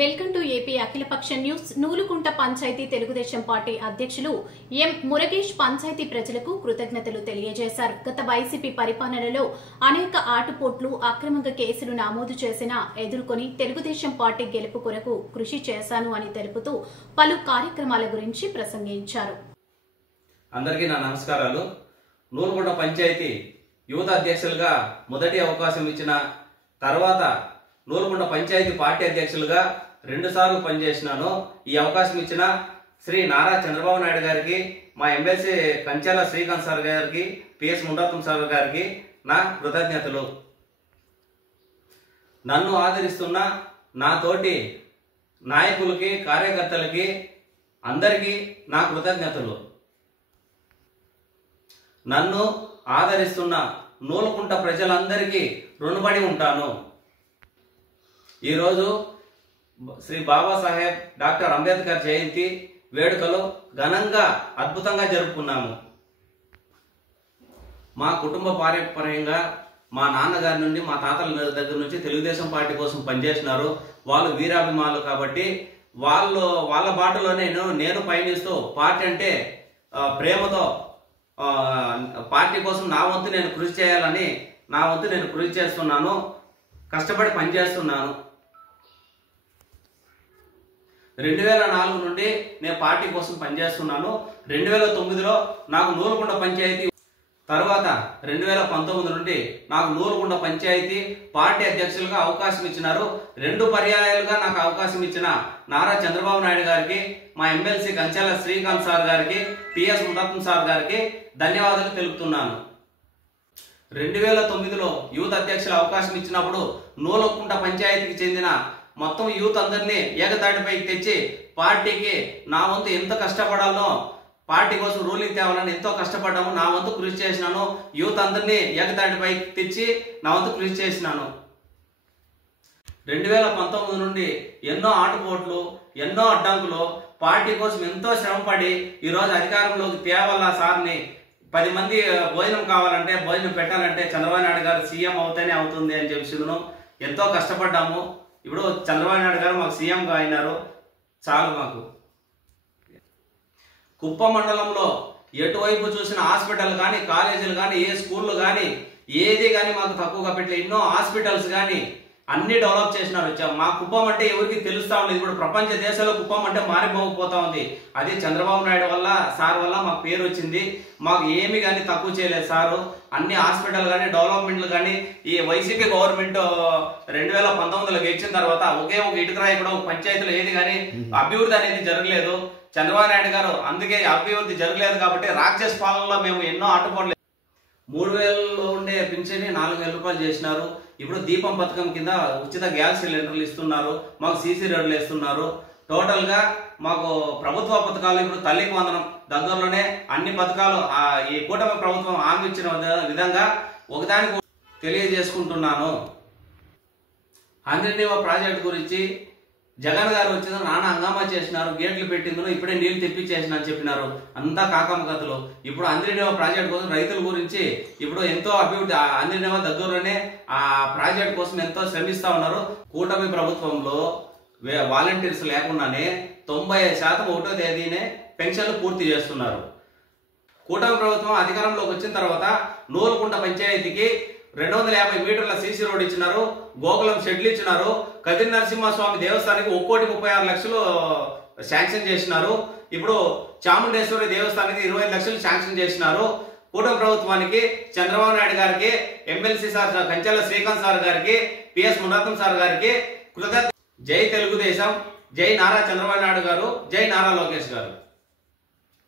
Welcome to AP అఖిలపక్ష news. నూలుకుంట panchayat Telugu Desam party అధ్యక్షులు ఎం మురగేష్ పంచాయతీ ప్రజలకు కృతజ్ఞతలు తెలియజేశారు. గత వైసీపీ పరిపాలనలో అనేక ఆటుపోట్లు, అక్రమంగా కేసులు నమోదు చేసినా ఎదుర్కొని తెలుగుదేశం పార్టీ గెలుపు కొరకు కృషి చేశాను అని తెలుపుతూ పలు కార్యక్రమాల గురించి ప్రసంగించారు. అందరికీ నా నమస్కారాలు. నూలుకుంట పంచాయతీ యువత అధ్యక్షులుగా మొదటి అవకాశం ఇచ్చిన తర్వాత నూలుకుంట పంచాయతీ పార్టీ అధ్యక్షులుగా 2 సార్లు పనిచేసినాను. ఈ అవకాశం ఇచ్చిన శ్రీ నారా చంద్రబాబు నాయుడు గారికి, మా ఎమ్మెల్సీ కంచాల శ్రీకాంత్ సార్ గారికి, పిఎస్ మునరత్నం సార్ గారికి నా కృతజ్ఞతలు. నన్ను ఆదరిస్తున్న నా తోటి నాయకులకి, కార్యకర్తలకి అందరికీ నా కృతజ్ఞతలు. నన్ను ఆదరిస్తున్న నూలుకుంట ప్రజలందరికీ రుణపడి ఉంటాను. ఈరోజు శ్రీ బాబాసాహెబ్ డాక్టర్ అంబేద్కర్ జయంతి వేడుకలు ఘనంగా, అద్భుతంగా జరుపుకున్నాము. మా కుటుంబ పారంపర్యంగా మా నాన్నగారి నుండి, మా తాతల దగ్గర నుంచి తెలుగుదేశం పార్టీ కోసం పనిచేసినారు. వాళ్ళు వీరాభిమానులు కాబట్టి వాళ్ళ బాటలోనే నేను పయనిస్తూ పార్టీ అంటే ప్రేమతో పార్టీ కోసం నా వంతు నేను కృషి చేయాలని కృషి చేస్తున్నాను. కష్టపడి పనిచేస్తున్నాను. 2004 నుండి నేను పార్టీ కోసం పనిచేస్తున్నాను. 2009లో నాకు నూలుకుంట పంచాయతీ, తర్వాత 2019 నుండి నాకు నూలుకుంట పంచాయతీ పార్టీ అధ్యక్షులుగా అవకాశం ఇచ్చినారు. 2 పర్యాయాలుగా నాకు అవకాశం ఇచ్చిన నారా చంద్రబాబు నాయుడు గారికి, మా ఎమ్మెల్సీ కంచాల శ్రీకాంత్ సార్ గారికి, పిఎస్ మునరత్నం సార్ గారికి ధన్యవాదాలు తెలుపుతున్నాను. 2009లో యూత్ అధ్యక్షుల అవకాశం ఇచ్చినప్పుడు నూలుకుంట పంచాయతీకి చెందిన మొత్తం యూత్ అందరినీ ఏకతాటిపైకి తెచ్చి పార్టీకి నా వంతు ఎంత కష్టపడాలో, పార్టీ కోసం రూలింగ్ తేవాలని ఎంతో కష్టపడ్డాము. నా వంతు కృషి చేసినాను. యూత్ అందరినీ ఏకతాటిపైకి తెచ్చి నా వంతు కృషి చేసినాను. 2019 నుండి ఎన్నో ఆటుపోట్లు, ఎన్నో అడ్డంకులు, పార్టీ కోసం ఎంతో శ్రమపడి ఈరోజు అధికారంలోకి తేవాల సార్ని 10 మంది భోజనం కావాలంటే, భోజనం పెట్టాలంటే చంద్రబాబు నాయుడు గారు సీఎం అవుతేనే అవుతుంది అని చెప్పి ఎంతో కష్టపడ్డాము. ఇప్పుడు చంద్రబాబు నాయుడు గారు మాకు సీఎంగా అయినారు. చాలు మాకు. కుప్పం మండలంలో ఎటువైపు చూసిన హాస్పిటల్ కానీ, కాలేజీలు కానీ, ఏ స్కూళ్ళు కానీ, ఏది కానీ మాకు తక్కువగా పెట్టలే. ఎన్నో హాస్పిటల్స్ కానీ అన్ని డెవలప్ చేసినారు. మా కుప్పం అంటే ఎవరికి తెలుస్తా ఉండేది. ఇప్పుడు ప్రపంచ దేశాల్లో కుప్పం అంటే మారిపోకపోతా ఉంది. అది చంద్రబాబు నాయుడు వల్ల, సార్ వల్ల మాకు పేరు వచ్చింది. మాకు ఏమి కానీ తక్కువ చేయలేదు సారు. అన్ని హాస్పిటల్ కానీ, డెవలప్మెంట్లు కానీ, ఈ వైసీపీ గవర్నమెంట్ 2019లో గెలిచిన తర్వాత ఒకే ఒక ఇటుకరాయి కూడా ఒక పంచాయతీలో ఏది కానీ అభివృద్ధి అనేది జరగలేదు. చంద్రబాబు నాయుడు గారు అందుకే అభివృద్ధి జరగలేదు కాబట్టి రాక్షస పాలనలో మేము ఎన్నో ఆటుపోట్లు. 3000లో ఉండే పింఛని 4000 రూపాయలు చేసినారు. ఇప్పుడు దీపం పథకం కింద ఉచిత గ్యాస్ సిలిండర్లు ఇస్తున్నారు. మాకు సీసీ రోడ్లు ఇస్తున్నారు. టోటల్ గా మాకు ప్రభుత్వ పథకాలు, ఇప్పుడు తల్లికి వందనం దగ్గరలోనే అన్ని పథకాలు ఈ కూటమి ప్రభుత్వం హామీ ఇచ్చిన విధంగా ఒకదానికి తెలియజేసుకుంటున్నాను. అందరినీ ప్రాజెక్ట్ గురించి జగన్ గారు వచ్చిన నాన్న హంగామా చేసినారు. గేట్లు పెట్టిందో ఇప్పుడే నీళ్లు తెప్పించేసిన అని చెప్పినారు. అంతా కాకమ్మ కథలు. ఇప్పుడు అంద్రినేవా ప్రాజెక్ట్ కోసం రైతుల గురించి ఇప్పుడు ఎంతో అభివృద్ధి, అంద్రినేవా దగ్గరలోనే ఆ ప్రాజెక్ట్ కోసం ఎంతో శ్రమిస్తా ఉన్నారు. కూటమి ప్రభుత్వంలో వాలంటీర్స్ లేకుండానే 90% 1వ తేదీనే పెన్షన్లు పూర్తి చేస్తున్నారు. కూటమి ప్రభుత్వం అధికారంలోకి వచ్చిన తర్వాత నూలుకుంట పంచాయతీకి 250 మీటర్ల సీసీ రోడ్ ఇచ్చినారు. గోకులం షెడ్లు ఇచ్చినారు. కదిరి నరసింహస్వామి దేవస్థానానికి 1,36 లక్షలు శాంక్షన్ చేసినారు. ఇప్పుడు చాముండేశ్వరి దేవస్థానానికి 25 లక్షలు శాంక్షన్ చేసినారు. కూటమి ప్రభుత్వానికి, చంద్రబాబు నాయుడు గారికి, ఎమ్మెల్సీ సార్ కంచాల శ్రీకాంత్ సార్ గారికి, పిఎస్ మునరత్నం సార్ గారికి కృతజ్ఞత. జై తెలుగుదేశం, జై నారా చంద్రబాబు నాయుడు గారు, జై నారా లోకేష్ గారు.